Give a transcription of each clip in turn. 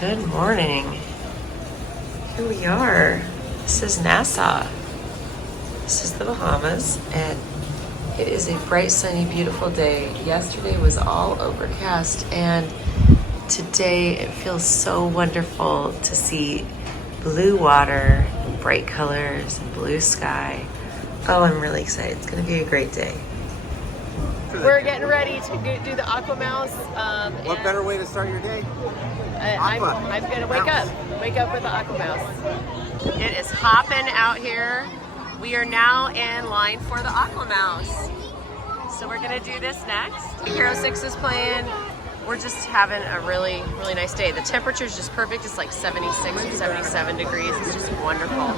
Good morning. Here we are. This is Nassau. This is the Bahamas, and it is a bright, sunny, beautiful day. Yesterday was all overcast, and today it feels so wonderful to see blue water, bright colors, and blue sky. Oh, I'm really excited. It's going to be a great day. We're getting ready to do the Aquamouse. What better way to start your day? I'm gonna wake up with the Aquamouse. It is hopping out here. We are now in line for the Aquamouse. So we're gonna do this next. Hero 6 is playing. We're just having a really, really nice day. The temperature is just perfect. It's like 76 or 77 degrees. It's just wonderful.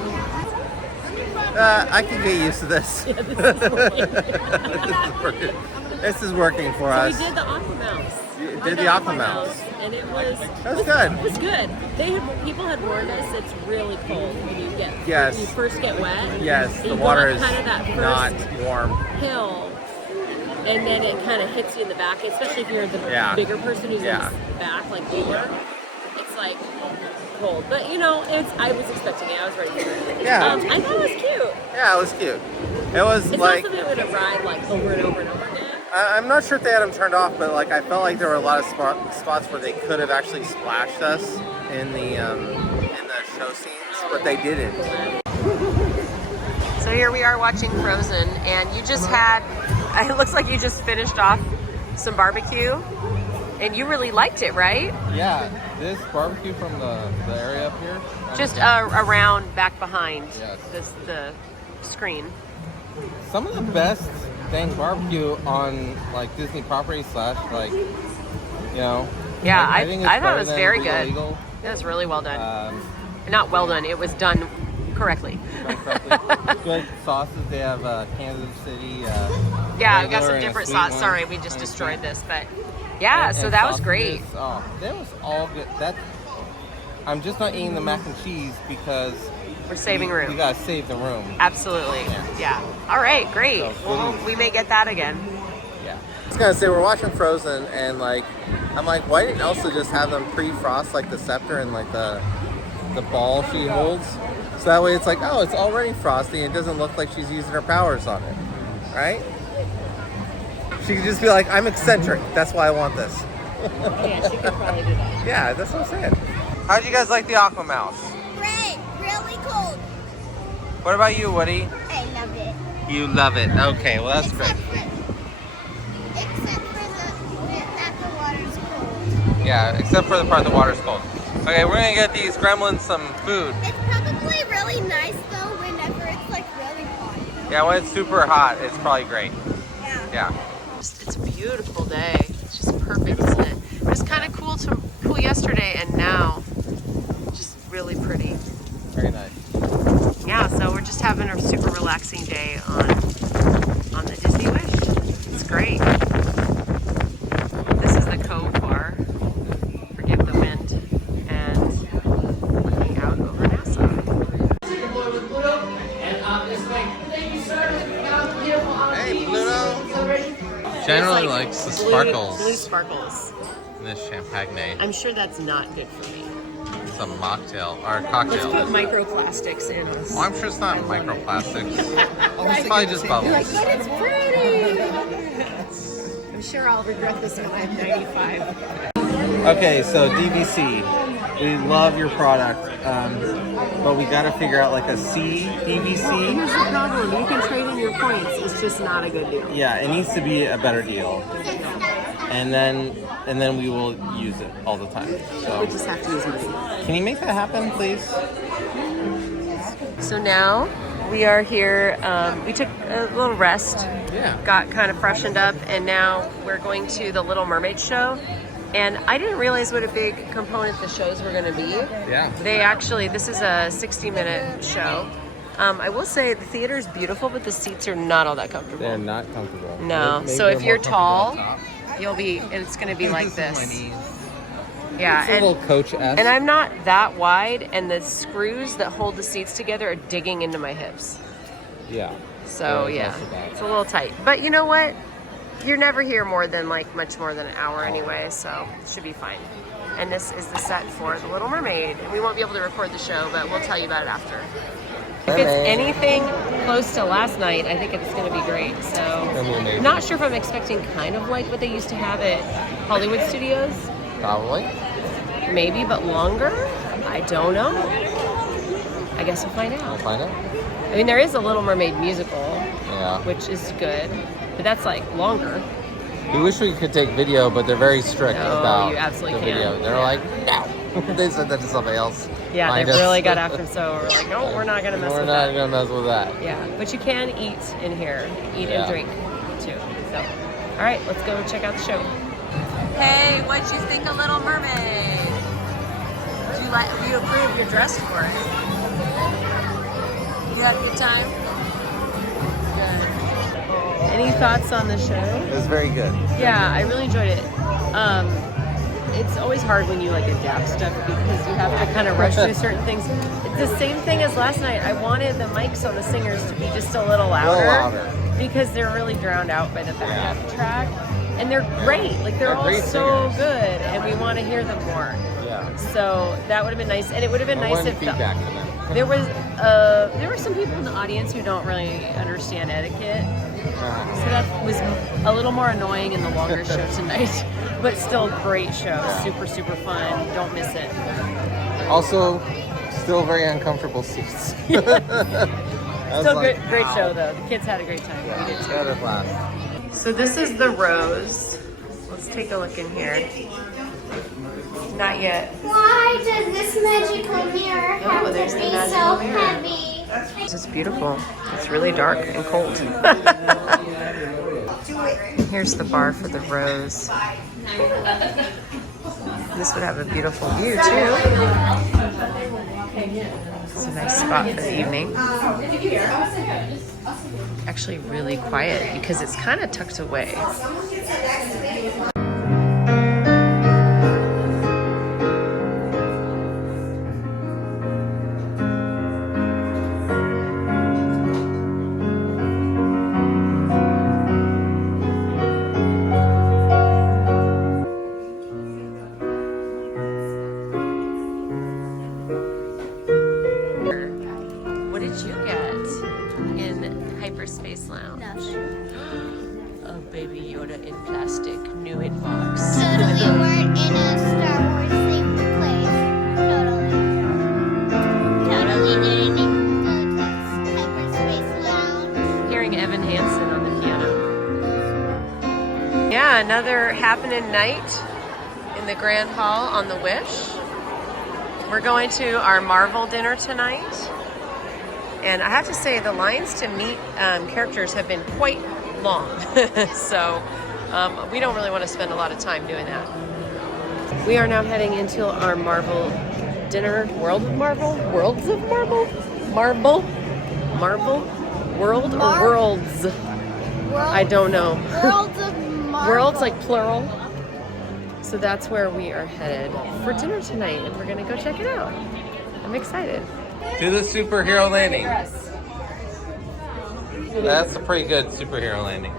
I can get used to this. Yeah, this is working. This is working for us. So we did the Aquamouse. You did the Aquamouse. And it was... That was good. It was good. People had warned us it's really cold when you get... Yes. When you first get wet. Yes, the you water go up is kind of that not first warm. hill, and then it kind of hits you in the back, especially if you're the bigger person who's in the back, like we were. It's like cold. But, you know, I was expecting it. I was ready for it. Yeah. I thought it was cute. Yeah, it was cute. It was it's like... It's not something I would ride like over and over and over again. I'm not sure if they had them turned off, but like I felt like there were a lot of spots where they could have actually splashed us in the show scenes, but they didn't. So here we are watching Frozen, and you just had, it looks like you just finished off some barbecue, and you really liked it, right? Yeah, this barbecue from the area up here. Just around back behind the screen. Some of the best dang barbecue on like Disney property / like, you know. Yeah, I thought it was very good. Legal. It was really well done. Not well done. It was done correctly. Good sauces. They have Kansas City. Yeah, we got some different sauce. Sorry, we just destroyed this, but yeah. So that was great. Oh, that was all good. I'm just not eating the mac and cheese because we're saving room. We gotta save the room. Absolutely. Yeah. All right. Great. So, well, we may get that again. Yeah. I was gonna say we're watching Frozen, and like I'm like, why didn't Elsa just have them pre-frost like the scepter and like the ball she holds? So that way it's like, oh, it's already frosty. It doesn't look like she's using her powers on it, right? She could just be like, I'm eccentric. That's why I want this. Yeah, she could probably do that. Yeah, that's what I'm saying. How'd you guys like the Aquamouse? Great, really cold. What about you, Woody? I love it. You love it. Okay, well that's great. Except for that the water's cold. Yeah, except for the part the water's cold. Okay, we're gonna get these gremlins some food. It's probably really nice though whenever it's like really hot. You know? Yeah, when it's super hot, it's probably great. Yeah. Yeah. It's a beautiful day. It's just perfect, isn't it? It was kind of cool yesterday, and now just really pretty. Very nice. Yeah, so we're just having a super relaxing day on the Disney Wish. It's great. This is the Cove bar. Forgive the wind. And looking out over Nassau. Hey, Pluto. Generally likes the sparkles. Blue sparkles. in this champagne. I'm sure that's not good for me. It's a mocktail or a Let's cocktail. put microplastics in. Oh, I'm sure it's not microplastics. Right. It's probably just bubbles. But it's pretty. I'm sure I'll regret this when I'm 95. Okay, so DVC, we love your product, but we got to figure out like a C DVC. Here's the problem: you can trade in your points. It's just not a good deal. Yeah, it needs to be a better deal, and then we will use it all the time. So We just have to use money. can you make that happen, please? So now we are here. We took a little rest. Yeah. Got kind of freshened up, and now we're going to the Little Mermaid show. And I didn't realize what a big component the shows were going to be. Yeah. This is a 60-minute show. I will say the theater is beautiful, but the seats are not all that comfortable. They're not comfortable. No. Maybe So they're if more you're comfortable tall, on top. it's going to be like This is this. my knees. Yeah. It's a little coach-esque. And I'm not that wide, and the screws that hold the seats together are digging into my hips. Yeah. So Yeah, it's also bad. it's a little tight. But you know what? You're never here much more than an hour anyway, so it should be fine. And this is the set for The Little Mermaid. And we won't be able to record the show, but we'll tell you about it after. If it's anything close to last night, I think it's going to be great. So, I'm not sure if I'm expecting kind of like what they used to have at Hollywood Studios. Probably. Maybe, but longer? I don't know. I guess we'll find out. We'll find out. I mean, there is a Little Mermaid musical, Yeah. which is good, but that's like longer. We wish we could take video, but they're very strict No, about you absolutely the can't. video. They're like, no. They said that to somebody else. Yeah, Find they us. really got after him, so we're like, no, we're not going to mess with that. We're not going to mess with that. Yeah, but you can eat in here, eat Yeah. and drink too. So, all right, let's go check out the show. Hey, what'd you think of Little Mermaid? Do you approve? You're dressed for it. You had a good time? Good. Any thoughts on the show? It was very good. Yeah, I really enjoyed it. It's always hard when you like adapt stuff because you have to kind of rush through certain things. It's the same thing as last night. I wanted the mics on the singers to be just a little louder, because they're really drowned out by the backup track. And they're great. Like they're all great so singers. good, and we want to hear them more. Yeah. So that would have been nice, and it would have been nice if feedback from them. there were some people in the audience who don't really understand etiquette. So that was a little more annoying in the longer show tonight, but still great show. Super, super fun. Don't miss it. Also, still very uncomfortable seats. Still great show though. The kids had a great time. We did too. Had a blast. So this is the Rose. Let's take a look in here. Not yet. Why does this magical mirror have to there's the be so magical mirror. heavy? This is beautiful. It's really dark and cold. Here's the bar for the Rose. This would have a beautiful view too. It's a nice spot for the evening. Actually really quiet because it's kind of tucked away. What did you get in Hyperspace Lounge? A baby Yoda in plastic, new in box. Totally weren't in a Star Wars themed place. Totally didn't go to Hyperspace Lounge. Hearing Evan Hansen on the piano. Yeah, another happening night in the Grand Hall on the Wish. We're going to our Marvel dinner tonight. And I have to say, the lines to meet characters have been quite long. So we don't really want to spend a lot of time doing that. We are now heading into our Marvel dinner. World of Marvel? Worlds of Marvel? Marvel? Marvel? World or worlds? I don't know. Worlds of Marvel. Worlds, like plural. So that's where we are headed for dinner tonight, and we're gonna go check it out. I'm excited. To the superhero landing. That's a pretty good superhero landing.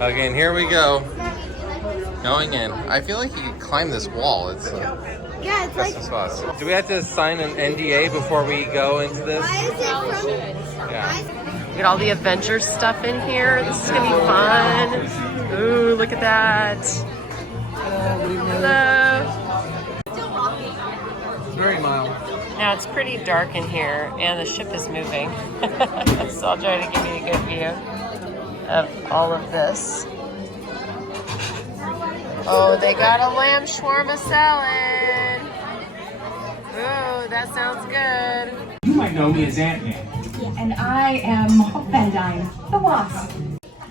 Okay, and here we go. Going in. I feel like you could climb this wall. It's Yeah, it's like, that's what's fun. Do we have to sign an NDA before we go into this? why is it from... Yeah. We got all the Avengers stuff in here. This is gonna be fun. Ooh, look at that. Hello. It's very mild. Now it's pretty dark in here, and the ship is moving. So I'll try to give you a good view of all of this. Oh, they got a lamb shawarma salad. Ooh, that sounds good. You might know me as Ant-Man. And I am Hope Van Dyne, the Wasp.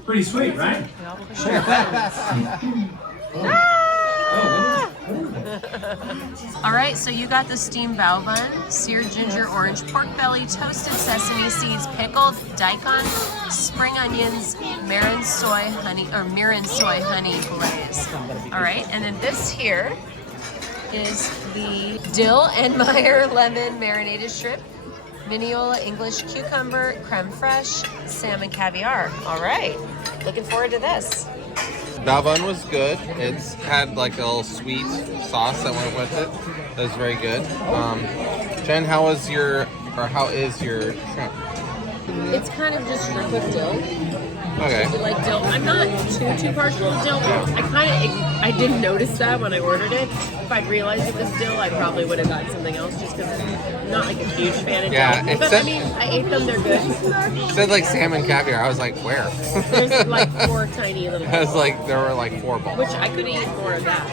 Pretty sweet, right? We all push our buttons. All right, so you got the steamed bao bun, seared ginger orange pork belly, toasted sesame seeds, pickled daikon, spring onions, mirin soy honey glaze. All right, and then this here is the dill and Meyer lemon marinated shrimp, Mineola English cucumber, creme fraiche, salmon caviar. All right, looking forward to this. That one was good. It's had like a little sweet sauce that went with it. That was very good. Jen, how is your shrimp? It's kind of just shrimp with dill. Okay. I like dill. I'm not too partial to dill. I didn't notice that when I ordered it. If I'd realized it was dill, I probably would have gotten something else just because I'm not like a huge fan of dill. But I mean, I ate them, they're good. It said like salmon caviar. I was like, where? There's like 4 tiny little I was like, there were like 4 balls. which I could eat more of that.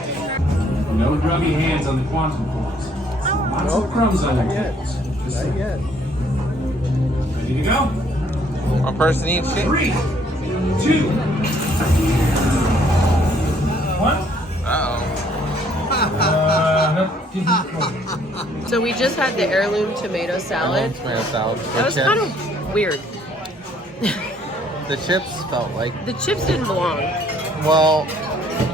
No grubby hands on the quantum cords. Lots of crumbs on your tables. Not yet. Ready to go? One person eats shit. 3, 2, 1. Uh-oh. So we just had the heirloom tomato salad. Tomato salad. That was kind of weird. The chips felt like. The chips didn't belong. Well,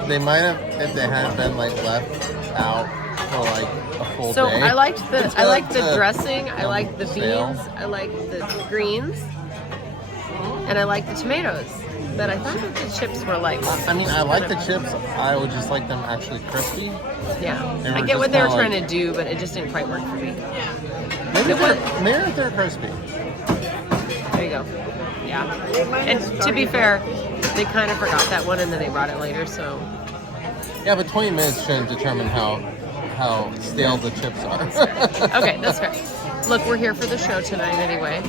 they might have if they hadn't been like left out for like a full So day. I liked the the dressing, I liked the stale. beans, I liked the greens, and I liked the tomatoes. But I thought that the chips were like. I mean, I like the chips. I would just like them actually crispy. Yeah, They I were get what just they were kinda trying to do, but it just didn't quite work for me. Maybe they're crispy. There you go. Yeah. And to be fair, they kind of forgot that one and then they brought it later, so. Yeah, but 20 minutes shouldn't determine how stale the chips are. Okay, that's fair. Look, we're here for the show tonight anyway.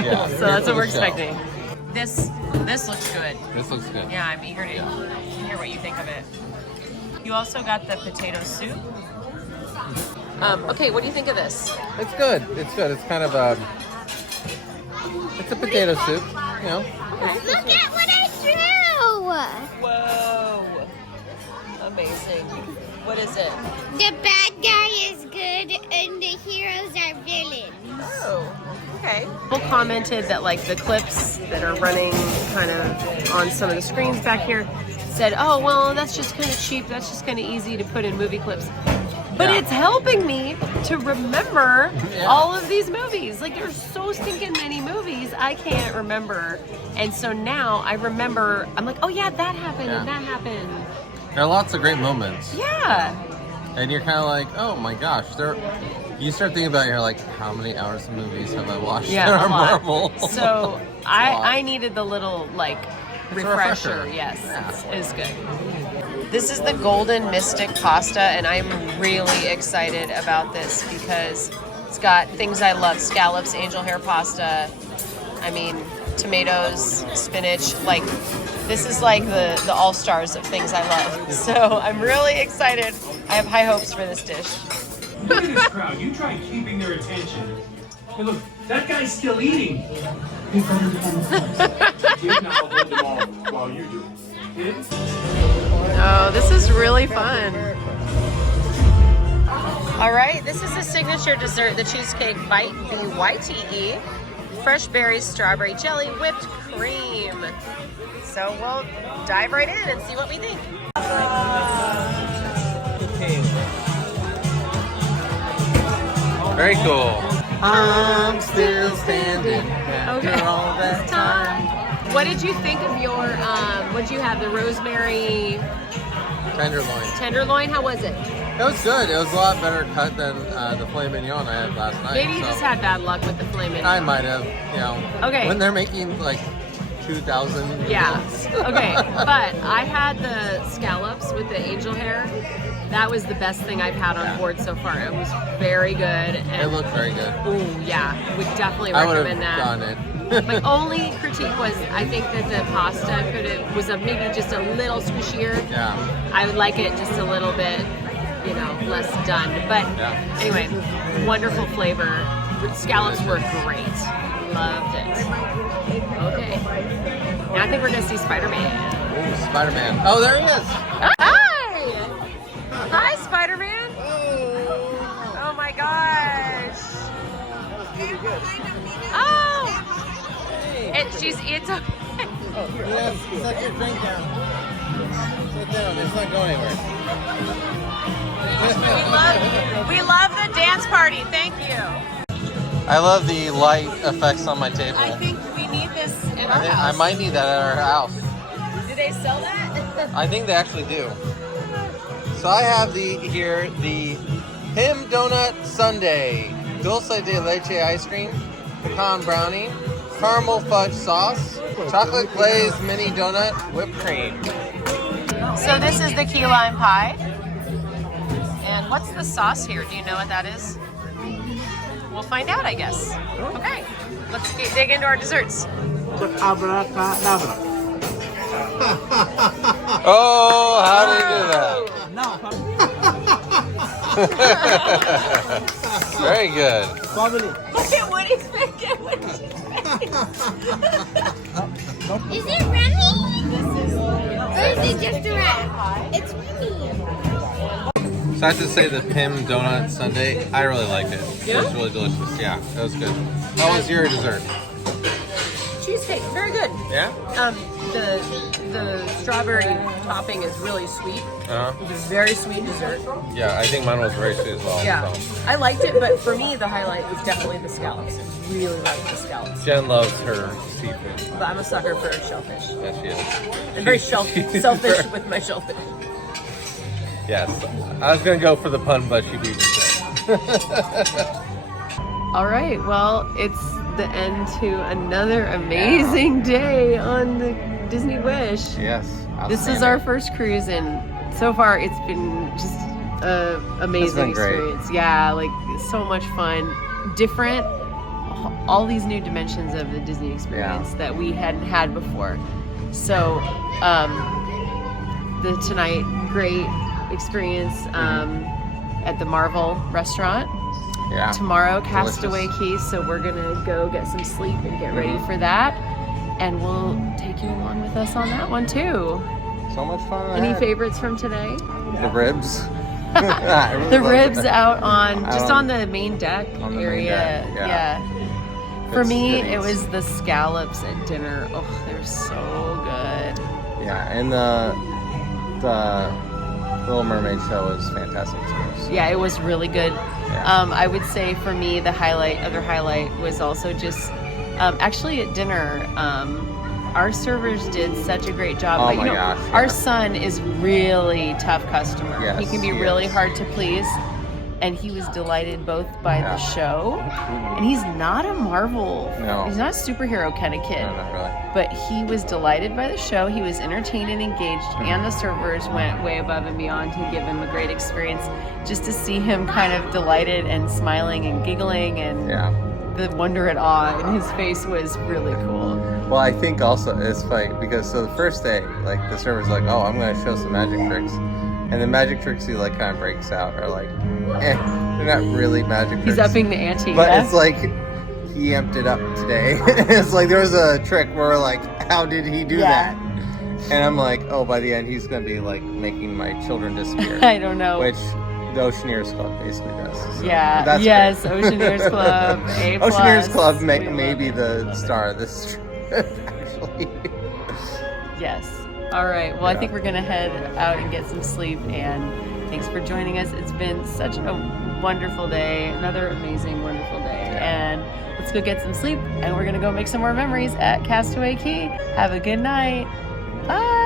Yeah. So that's what we're expecting. This looks good. This looks good. Yeah, I'm eager to hear what you think of it. You also got the potato soup. Okay, what do you think of this? It's good. It's good. It's kind of it's a potato soup, you know. Look at what I drew! Whoa. Amazing. What is it? The bad guy is good and the heroes are villains. Oh, okay. People commented that like the clips that are running kind of on some of the screens back here said, oh, well, that's just kind of cheap. That's just kind of easy to put in movie clips. But Yeah. it's helping me to remember all of these movies. Like there's so stinking many movies I can't remember. And so now I remember, I'm like, oh yeah, that happened and that happened. There are lots of great moments. Yeah. And you're kind of like, oh my gosh, you start thinking about it, you're like, how many hours of movies have I watched that a are lot. Marvel? So I needed the little like refresher. refresher. Yes, Yeah. it's good. This is the Golden Mystic pasta, and I'm really excited about this because it's got things I love: scallops, angel hair pasta. I mean, tomatoes, spinach. Like this is like the all stars of things I love. So I'm really excited. I have high hopes for this dish. Look at this crowd. You try keeping their attention. Hey, look, that guy's still eating. Here, now I'll hold them all while you do it. Okay? Oh, this is really fun. All right, this is the signature dessert, the cheesecake bite, BYTE, fresh berries, strawberry jelly, whipped cream. So we'll dive right in and see what we think. Very cool. I'm still standing after all that time. What did you think of your, what did you have, the rosemary Tenderloin. tenderloin? How was it? It was good. It was a lot better cut than the filet mignon I had last night. Maybe you so just had bad luck with the filet mignon. I might have, you know. Okay. When they're making like 2,000. Yeah. Okay. But I had the scallops with the angel hair. That was the best thing I've had on board so far. It was very good. And It looked very good. ooh, yeah. Would definitely I would have recommend that. done it. My only critique was I think that the pasta was maybe just a little squishier. Yeah. I would like it just a little bit, you know, less done. But anyway, wonderful flavor. Scallops were great. Loved it. Okay. Now I think we're gonna see Spider-Man. Ooh, Spider-Man. Oh, there he is. Hi! Hi, Spider-Man! Oh my gosh! Oh! It's okay. Yes, set your drink down. Sit down. It's not going anywhere. We love the dance party. Thank you. I love the light effects on my table. I think we need this in our I house. might need that at our house. Do they sell that? I think they actually do. So I have the Pim Donut Sundae, dulce de leche ice cream, pecan brownie, caramel fudge sauce, chocolate glazed mini donut, whipped cream. So this is the key lime pie. And what's the sauce here? Do you know what that is? We'll find out, I guess. Okay, let's dig into our desserts. Oh, how do you do that? Very good. Look at Woody's face. Is it Remy? Or is it just a rat? It's Remy. So I have to say the Pim Donut Sundae, I really liked it. It was really delicious. Yeah, that was good. How was your dessert? Cheesecake, very good. Yeah? The strawberry topping is really sweet. Uh-huh. It's a very sweet dessert. Yeah, I think mine was very sweet as well. Yeah, So. I liked it, but for me, the highlight was definitely the scallops. I really liked the scallops. Jen loves her seafood. But I'm a sucker for shellfish. Yes, she is. I'm very selfish with my shellfish. Yes. I was going to go for the pun, but she beat me to it. All right, well, it's the end to another amazing day on the Disney Wish. Yes. This is our first cruise, and so far it's been just an amazing experience. Yeah, like so much fun, different, all these new dimensions of the Disney experience that we hadn't had before. So, the tonight, great experience at the Marvel restaurant. Yeah. Tomorrow, Castaway Key, so we're gonna go get some sleep and get ready for that. And we'll take you along with us on that one too. So much fun. Any favorites from today? The ribs. The ribs out on on the main deck area. Main deck, For me, it was the scallops at dinner. Oh, they were so good. Yeah, and the Little Mermaid show was fantastic too. So. Yeah, it was really good. Yeah. I would say for me, the other highlight was also just actually at dinner. Our servers did such a great job. Oh but, my gosh, yeah. Our son is really tough customer. Yes, he can be really hard to please. And he was delighted both by the show, and he's not a Marvel, he's not a superhero kind of kid. No, not really. But he was delighted by the show. He was entertained and engaged, and the servers went way above and beyond to give him a great experience. Just to see him kind of delighted and smiling and giggling, and the wonder and awe in his face was really cool. Well, I think also it's funny because the first day, like the server's like, "Oh, I'm going to show some magic tricks," and the magic tricks he like kind of breaks out are like, they're not really magic tricks. He's upping the ante. But it's like he amped it up today. It's like there was a trick where we're like, how did he do that? And I'm like, oh, by the end he's gonna be like making my children disappear. I don't know. Which the Oceaneers Club basically does. So that's great. Oceaneers Club, A+. Oceaneers Club may be the star of this trip, actually. Yes. All right. Well, I think we're going to head out and get some sleep. And thanks for joining us. It's been such a wonderful day. Another amazing, wonderful day. And let's go get some sleep. And we're going to go make some more memories at Castaway Key. Have a good night. Bye.